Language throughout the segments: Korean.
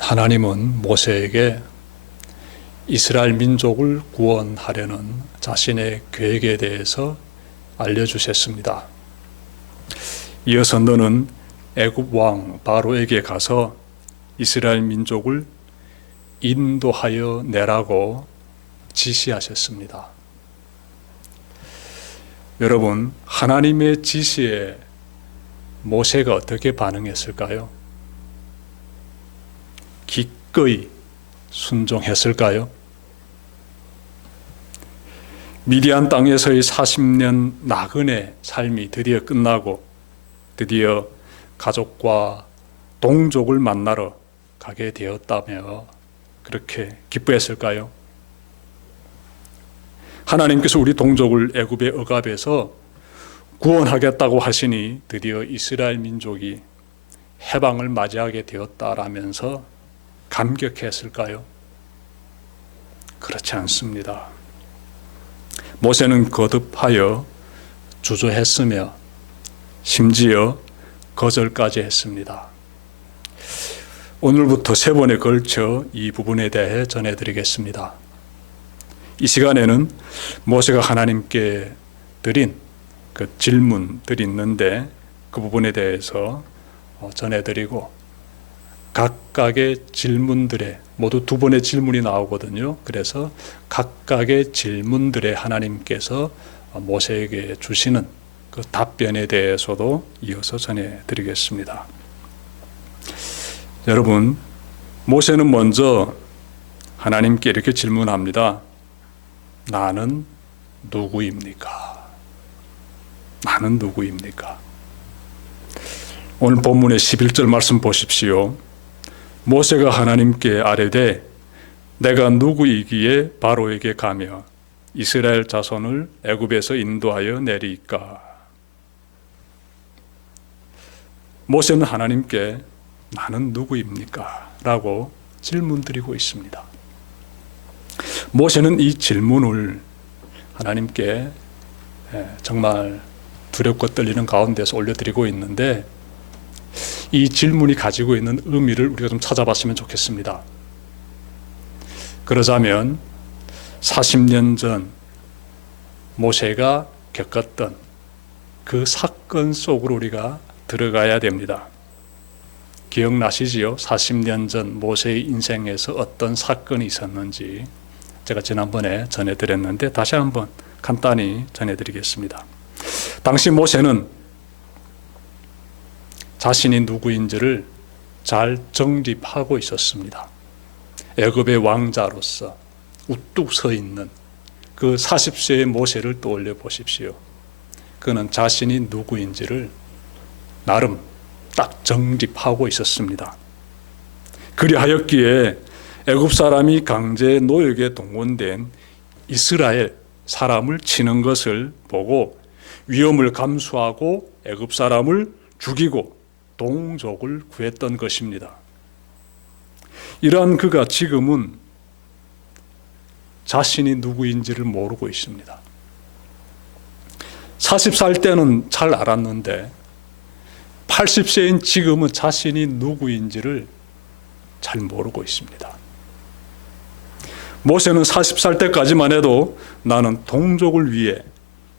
하나님은 모세에게 이스라엘 민족을 구원하려는 자신의 계획에 대해서 알려주셨습니다. 이어서 너는 애굽 왕 바로에게 가서 이스라엘 민족을 인도하여 내라고 지시하셨습니다. 여러분, 하나님의 지시에 모세가 어떻게 반응했을까요? 기꺼이 순종했을까요? 미디안 땅에서의 40년 나그네 삶이 드디어 끝나고 드디어 가족과 동족을 만나러 가게 되었다며 그렇게 기뻐했을까요? 하나님께서 우리 동족을 애굽의 억압에서 구원하겠다고 하시니 드디어 이스라엘 민족이 해방을 맞이하게 되었다라면서 감격했을까요? 그렇지 않습니다. 모세는 거듭하여 주저했으며 심지어 거절까지 했습니다. 오늘부터 3번에 걸쳐 이 부분에 대해 전해드리겠습니다. 이 시간에는 모세가 하나님께 드린 그 질문들이 있는데 그 부분에 대해서 전해드리고 각각의 질문들에 모두 2번의 질문이 나오거든요. 그래서 각각의 질문들에 하나님께서 모세에게 주시는 그 답변에 대해서도 이어서 전해드리겠습니다. 여러분, 모세는 먼저 하나님께 이렇게 질문합니다. 나는 누구입니까? 나는 누구입니까? 오늘 본문의 11절 말씀 보십시오. 모세가 하나님께 아뢰되 내가 누구이기에 바로에게 가며 이스라엘 자손을 애굽에서 인도하여 내리이까? 모세는 하나님께 나는 누구입니까? 라고 질문드리고 있습니다. 모세는 이 질문을 하나님께 정말 두렵고 떨리는 가운데서 올려드리고 있는데 이 질문이 가지고 있는 의미를 우리가 좀 찾아봤으면 좋겠습니다. 그러자면 40년 전 모세가 겪었던 그 사건 속으로 우리가 들어가야 됩니다. 기억나시지요? 40년 전 모세의 인생에서 어떤 사건이 있었는지 제가 지난번에 전해드렸는데 다시 한번 간단히 전해드리겠습니다. 당시 모세는 자신이 누구인지를 잘 정립하고 있었습니다. 애굽의 왕자로서 우뚝 서 있는 그 40세의 모세를 떠올려 보십시오. 그는 자신이 누구인지를 나름 딱 정립하고 있었습니다. 그리하였기에 애굽 사람이 강제 노역에 동원된 이스라엘 사람을 치는 것을 보고 위험을 감수하고 애굽 사람을 죽이고 동족을 구했던 것입니다. 이러한 그가 지금은 자신이 누구인지를 모르고 있습니다. 40살 때는 잘 알았는데 80세인 지금은 자신이 누구인지를 잘 모르고 있습니다. 모세는 40살 때까지만 해도 나는 동족을 위해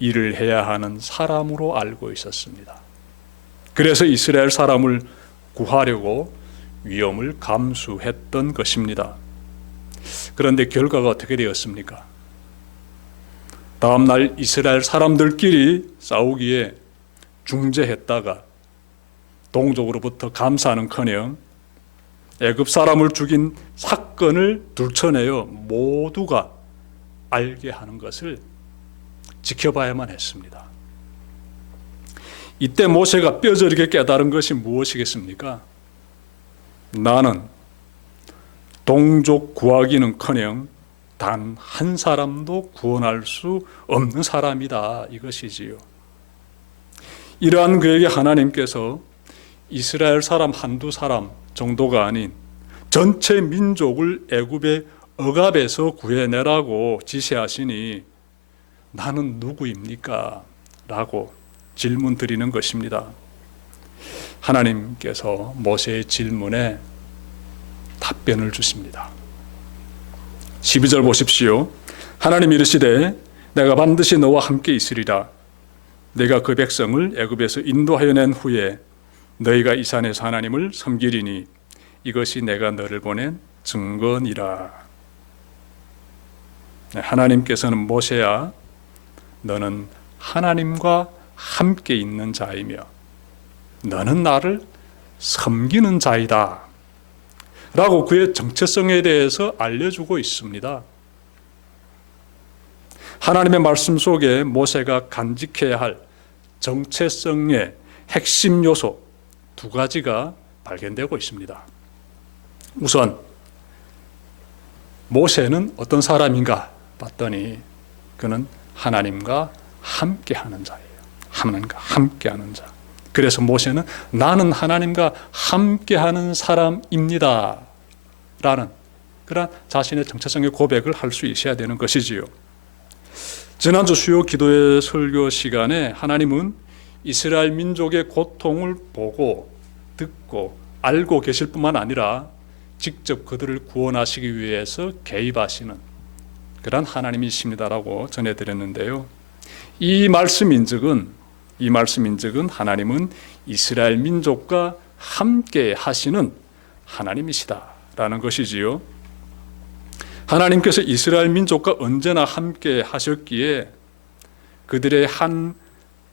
일을 해야 하는 사람으로 알고 있었습니다. 그래서 이스라엘 사람을 구하려고 위험을 감수했던 것입니다. 그런데 결과가 어떻게 되었습니까? 다음 날 이스라엘 사람들끼리 싸우기에 중재했다가 동족으로부터 감사는커녕 애굽 사람을 죽인 사건을 들춰내어 모두가 알게 하는 것을 지켜봐야만 했습니다. 이때 모세가 뼈저리게 깨달은 것이 무엇이겠습니까? 나는 동족 구하기는커녕 단 한 사람도 구원할 수 없는 사람이다, 이것이지요. 이러한 그에게 하나님께서 이스라엘 사람 한두 사람 정도가 아닌 전체 민족을 애굽의 억압에서 구해내라고 지시하시니 나는 누구입니까? 라고 질문 드리는 것입니다. 하나님께서 모세의 질문에 답변을 주십니다. 12절 보십시오. 하나님 이르시되 내가 반드시 너와 함께 있으리라. 내가 그 백성을 애굽에서 인도하여 낸 후에 너희가 이 산에서 하나님을 섬기리니 이것이 내가 너를 보낸 증거니라. 하나님께서는 모세야 너는 하나님과 함께 있는 자이며 너는 나를 섬기는 자이다 라고 그의 정체성에 대해서 알려주고 있습니다. 하나님의 말씀 속에 모세가 간직해야 할 정체성의 핵심 요소 두 가지가 발견되고 있습니다. 우선 모세는 어떤 사람인가 봤더니 그는 하나님과 함께하는 자예요. 하나님과 함께하는 자. 그래서 모세는 나는 하나님과 함께하는 사람입니다 라는 그런 자신의 정체성의 고백을 할 수 있어야 되는 것이지요. 지난주 수요 기도의 설교 시간에 하나님은 이스라엘 민족의 고통을 보고 듣고 알고 계실 뿐만 아니라 직접 그들을 구원하시기 위해서 개입하시는 그런 하나님이십니다라고 전해드렸는데요. 이 말씀 인적은 하나님은 이스라엘 민족과 함께 하시는 하나님이시다라는 것이지요. 하나님께서 이스라엘 민족과 언제나 함께 하셨기에 그들의 한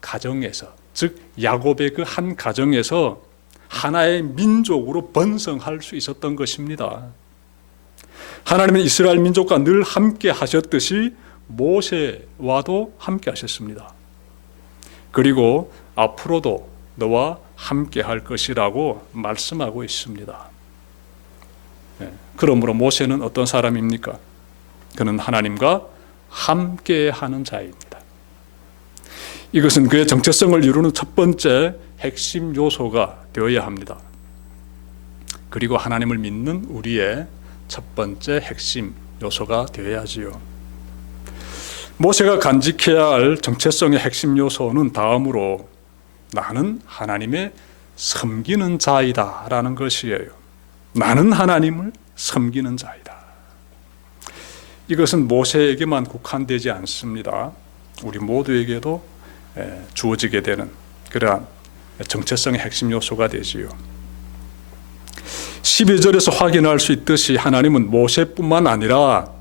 가정에서, 즉 야곱의 그 한 가정에서 하나의 민족으로 번성할 수 있었던 것입니다. 하나님은 이스라엘 민족과 늘 함께 하셨듯이 모세와도 함께 하셨습니다. 그리고 앞으로도 너와 함께 할 것이라고 말씀하고 있습니다. 그러므로 모세는 어떤 사람입니까? 그는 하나님과 함께하는 자입니다. 이것은 그의 정체성을 이루는 첫 번째 핵심 요소가 되어야 합니다. 그리고 하나님을 믿는 우리의 첫 번째 핵심 요소가 되어야지요. 모세가 간직해야 할 정체성의 핵심 요소는 다음으로 나는 하나님의 섬기는 자이다 라는 것이에요. 나는 하나님을 섬기는 자이다. 이것은 모세에게만 국한되지 않습니다. 우리 모두에게도 주어지게 되는 그러한 정체성의 핵심 요소가 되지요. 12절에서 확인할 수 있듯이 하나님은 모세뿐만 아니라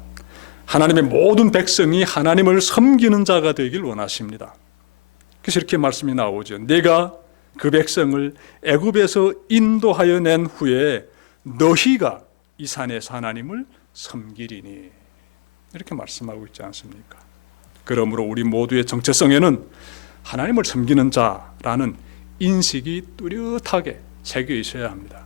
하나님의 모든 백성이 하나님을 섬기는 자가 되길 원하십니다. 그래서 이렇게 말씀이 나오죠. 내가 그 백성을 애굽에서 인도하여 낸 후에 너희가 이 산에서 하나님을 섬기리니 이렇게 말씀하고 있지 않습니까? 그러므로 우리 모두의 정체성에는 하나님을 섬기는 자라는 인식이 뚜렷하게 새겨 있어야 합니다.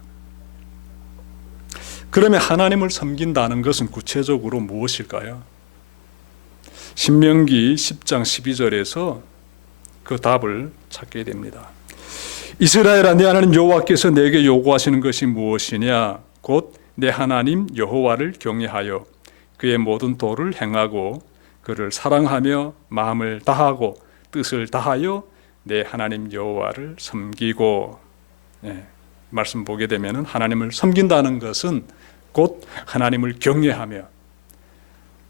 그러면 하나님을 섬긴다는 것은 구체적으로 무엇일까요? 신명기 10장 12절에서 그 답을 찾게 됩니다. 이스라엘아 네 하나님 여호와께서 내게 요구하시는 것이 무엇이냐? 곧 내 하나님 여호와를 경외하여 그의 모든 도를 행하고 그를 사랑하며 마음을 다하고 뜻을 다하여 내 하나님 여호와를 섬기고. 말씀 보게 되면 하나님을 섬긴다는 것은 곧 하나님을 경외하며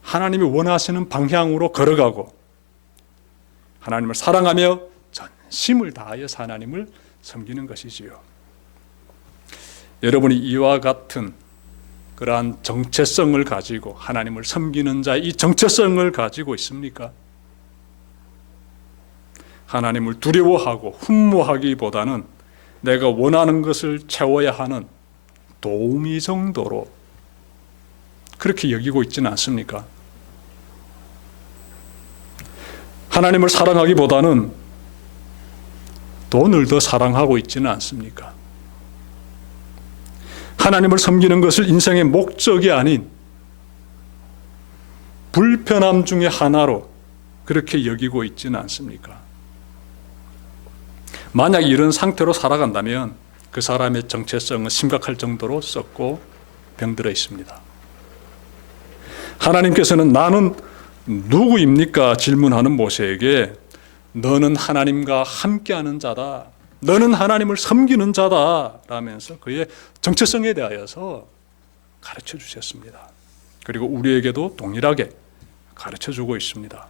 하나님이 원하시는 방향으로 걸어가고 하나님을 사랑하며 전심을 다하여 하나님을 섬기는 것이지요. 여러분이 이와 같은 그러한 정체성을 가지고 하나님을 섬기는 자의 이 정체성을 가지고 있습니까? 하나님을 두려워하고 흠모하기보다는 내가 원하는 것을 채워야 하는 도우미 정도로 그렇게 여기고 있지는 않습니까? 하나님을 사랑하기보다는 돈을 더 사랑하고 있지는 않습니까? 하나님을 섬기는 것을 인생의 목적이 아닌 불편함 중에 하나로 그렇게 여기고 있지는 않습니까? 만약 이런 상태로 살아간다면 그 사람의 정체성은 심각할 정도로 썩고 병들어 있습니다. 하나님께서는 나는 누구입니까? 질문하는 모세에게 너는 하나님과 함께하는 자다. 너는 하나님을 섬기는 자다 라면서 그의 정체성에 대하여서 가르쳐 주셨습니다. 그리고 우리에게도 동일하게 가르쳐 주고 있습니다.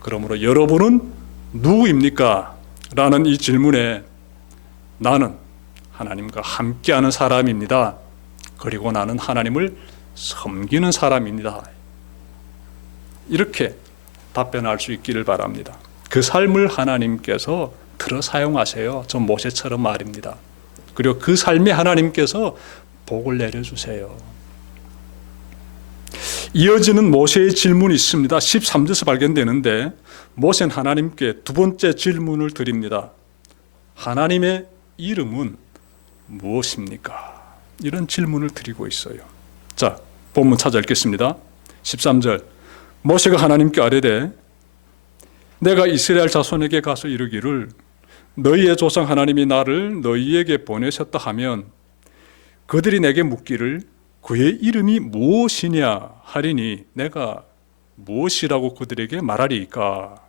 그러므로 여러분은 누구입니까? 라는 이 질문에 나는 하나님과 함께하는 사람입니다. 그리고 나는 하나님을 섬기는 사람입니다. 이렇게 답변할 수 있기를 바랍니다. 그 삶을 하나님께서 들어 사용하세요. 저 모세처럼 말입니다. 그리고 그 삶에 하나님께서 복을 내려주세요. 이어지는 모세의 질문이 있습니다. 13절에서 발견되는데 모세는 하나님께 두 번째 질문을 드립니다. 하나님의 이름은 무엇입니까? 이런 질문을 드리고 있어요. 자, 본문 찾아 읽겠습니다. 13절 모세가 하나님께 아뢰되 내가 이스라엘 자손에게 가서 이르기를 너희의 조상 하나님이 나를 너희에게 보내셨다 하면 그들이 내게 묻기를 그의 이름이 무엇이냐 하리니 내가 무엇이라고 그들에게 말하리이까?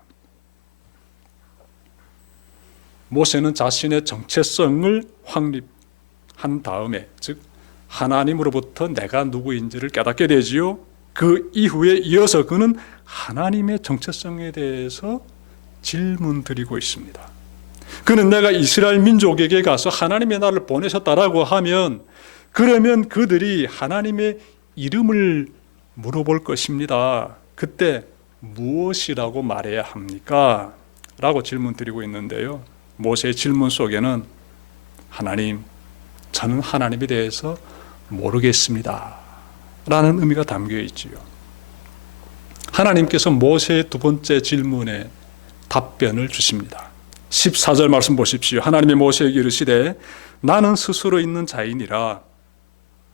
모세는 자신의 정체성을 확립한 다음에, 즉 하나님으로부터 내가 누구인지를 깨닫게 되지요. 그 이후에 이어서 그는 하나님의 정체성에 대해서 질문드리고 있습니다. 그는 내가 이스라엘 민족에게 가서 하나님의 나를 보내셨다라고 하면 그러면 그들이 하나님의 이름을 물어볼 것입니다. 그때 무엇이라고 말해야 합니까? 라고 질문드리고 있는데요. 모세의 질문 속에는 하나님, 저는 하나님에 대해서 모르겠습니다. 라는 의미가 담겨 있지요. 하나님께서 모세의 두 번째 질문에 답변을 주십니다. 14절 말씀 보십시오. 하나님이 모세에게 이르시되 나는 스스로 있는 자이니라.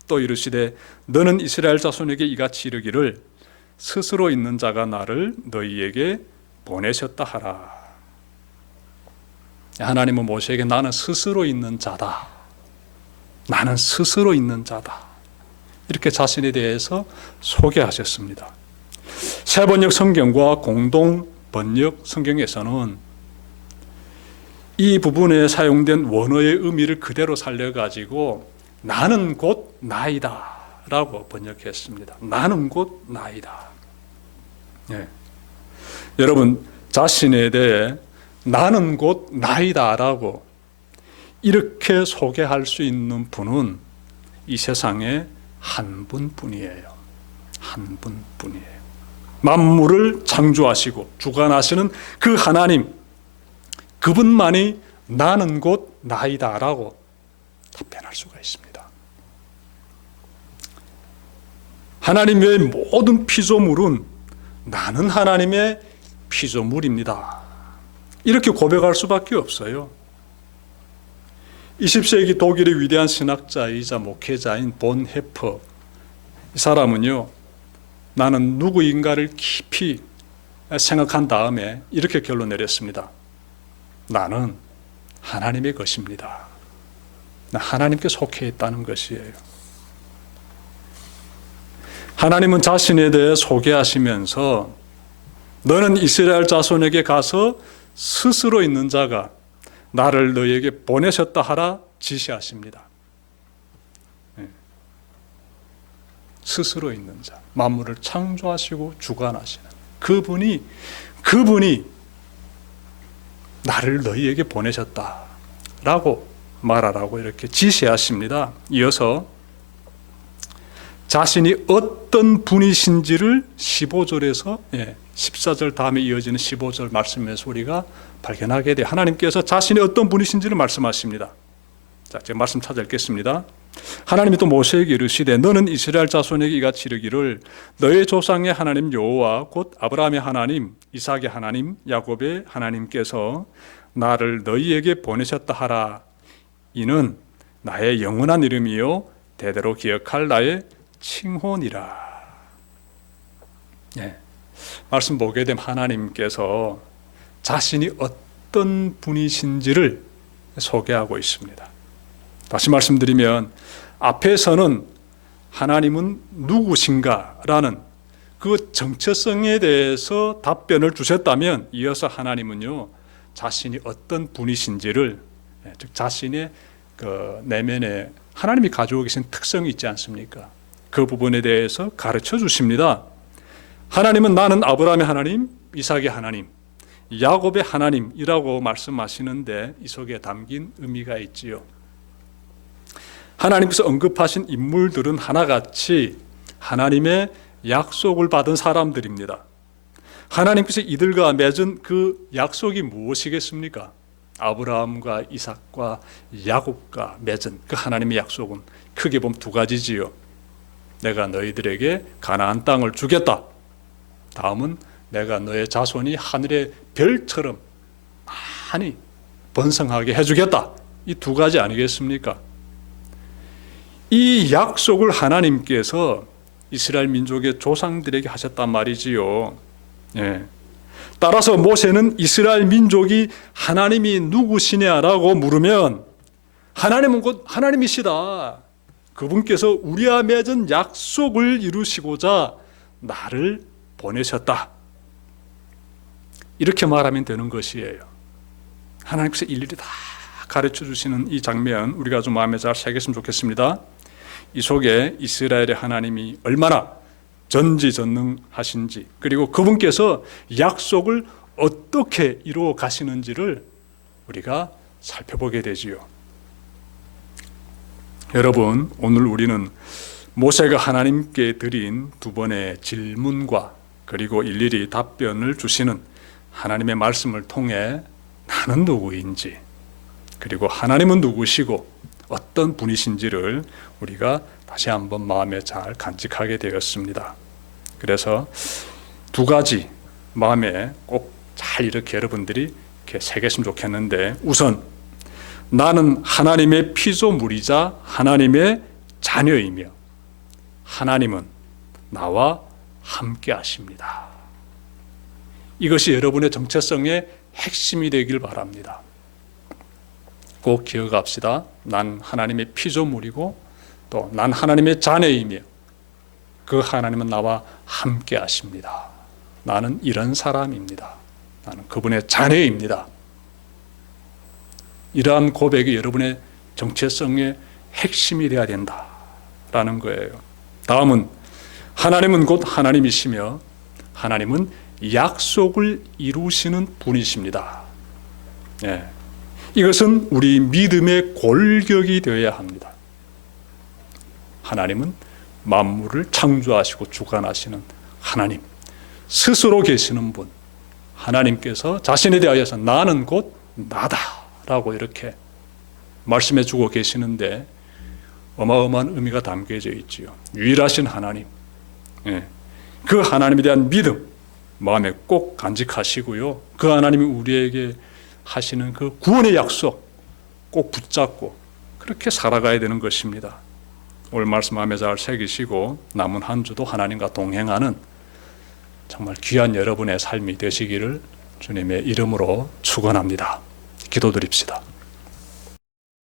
또 이르시되 너는 이스라엘 자손에게 이같이 이르기를 스스로 있는 자가 나를 너희에게 보내셨다 하라. 하나님은 모세에게 나는 스스로 있는 자다. 나는 스스로 있는 자다. 이렇게 자신에 대해서 소개하셨습니다. 세번역 성경과 공동 번역 성경에서는 이 부분에 사용된 원어의 의미를 그대로 살려가지고 나는 곧 나이다 라고 번역했습니다. 나는 곧 나이다. 네. 여러분 자신에 대해 나는 곧 나이다 라고 이렇게 소개할 수 있는 분은 이 세상에 한 분뿐이에요. 한 분뿐이에요. 만물을 창조하시고 주관하시는 그 하나님, 그분만이 나는 곧 나이다 라고 답변할 수가 있습니다. 하나님의 모든 피조물은 나는 하나님의 피조물입니다. 이렇게 고백할 수밖에 없어요. 20세기 독일의 위대한 신학자이자 목회자인 본 헤퍼, 이 사람은요, 나는 누구인가를 깊이 생각한 다음에 이렇게 결론 내렸습니다. 나는 하나님의 것입니다. 하나님께 속해 있다는 것이에요. 하나님은 자신에 대해 소개하시면서 너는 이스라엘 자손에게 가서 스스로 있는 자가 나를 너에게 보내셨다 하라 지시하십니다. 스스로 있는 자, 만물을 창조하시고 주관하시는 그분이 나를 너희에게 보내셨다라고 말하라고 이렇게 지시하십니다. 이어서 자신이 어떤 분이신지를 15절에서 14절 다음에 이어지는 15절 말씀에서 우리가 발견하게 돼 하나님께서 자신이 어떤 분이신지를 말씀하십니다. 자, 제가 말씀 찾아 읽겠습니다. 하나님이 또 모세에게 이르시되 너는 이스라엘 자손에게 이같이 이르기를 너의 조상의 하나님 여호와 곧 아브라함의 하나님, 이삭의 하나님, 야곱의 하나님께서 나를 너희에게 보내셨다 하라. 이는 나의 영원한 이름이요 대대로 기억할 나의 칭호니라. 말씀 보게 되면 하나님께서 자신이 어떤 분이신지를 소개하고 있습니다. 다시 말씀드리면 앞에서는 하나님은 누구신가라는 그 정체성에 대해서 답변을 주셨다면 이어서 하나님은요 자신이 어떤 분이신지를 즉 자신의 그 내면의 하나님이 가지고 계신 특성이 있지 않습니까? 그 부분에 대해서 가르쳐 주십니다. 하나님은 나는 아브라함의 하나님, 이삭의 하나님, 야곱의 하나님이라고 말씀하시는데 이 속에 담긴 의미가 있지요. 하나님께서 언급하신 인물들은 하나같이 하나님의 약속을 받은 사람들입니다. 하나님께서 이들과 맺은 그 약속이 무엇이겠습니까? 아브라함과 이삭과 야곱과 맺은 그 하나님의 약속은 크게 보면 두 가지지요. 내가 너희들에게 가나안 땅을 주겠다. 다음은 내가 너의 자손이 하늘의 별처럼 많이 번성하게 해주겠다. 이 두 가지 아니겠습니까? 이 약속을 하나님께서 이스라엘 민족의 조상들에게 하셨단 말이지요. 예. 따라서 모세는 이스라엘 민족이 하나님이 누구시냐라고 물으면 하나님은 곧 하나님이시다. 그분께서 우리와 맺은 약속을 이루시고자 나를 보내셨다. 이렇게 말하면 되는 것이에요. 하나님께서 일일이 다 가르쳐 주시는 이 장면 우리가 좀 마음에 잘 새겼으면 좋겠습니다. 이 속에 이스라엘의 하나님이 얼마나 전지전능하신지, 그리고 그분께서 약속을 어떻게 이루어 가시는지를 우리가 살펴보게 되지요. 여러분, 오늘 우리는 모세가 하나님께 드린 두 번의 질문과 그리고 일일이 답변을 주시는 하나님의 말씀을 통해 나는 누구인지, 그리고 하나님은 누구시고 어떤 분이신지를 우리가 다시 한번 마음에 잘 간직하게 되었습니다. 그래서 두 가지 마음에 꼭 잘 이렇게 여러분들이 이렇게 새겼으면 좋겠는데, 우선 나는 하나님의 피조물이자 하나님의 자녀이며 하나님은 나와 함께 하십니다. 이것이 여러분의 정체성의 핵심이 되길 바랍니다. 꼭 기억합시다. 난 하나님의 피조물이고 또 난 하나님의 자녀이며 그 하나님은 나와 함께 하십니다. 나는 이런 사람입니다. 나는 그분의 자녀입니다. 이러한 고백이 여러분의 정체성의 핵심이 되어야 된다라는 거예요. 다음은 하나님은 곧 하나님이시며 하나님은 약속을 이루시는 분이십니다. 예. 이것은 우리 믿음의 골격이 되어야 합니다. 하나님은 만물을 창조하시고 주관하시는 하나님, 스스로 계시는 분, 하나님께서 자신에 대하여서 나는 곧 나다 라고 이렇게 말씀해 주고 계시는데 어마어마한 의미가 담겨져 있지요. 유일하신 하나님, 예. 그 하나님에 대한 믿음 마음에 꼭 간직하시고요. 그 하나님이 우리에게 하시는 그 구원의 약속 꼭 붙잡고 그렇게 살아가야 되는 것입니다. 오늘 말씀 마음에 잘 새기시고 남은 한 주도 하나님과 동행하는 정말 귀한 여러분의 삶이 되시기를 주님의 이름으로 축원합니다. 기도드립시다.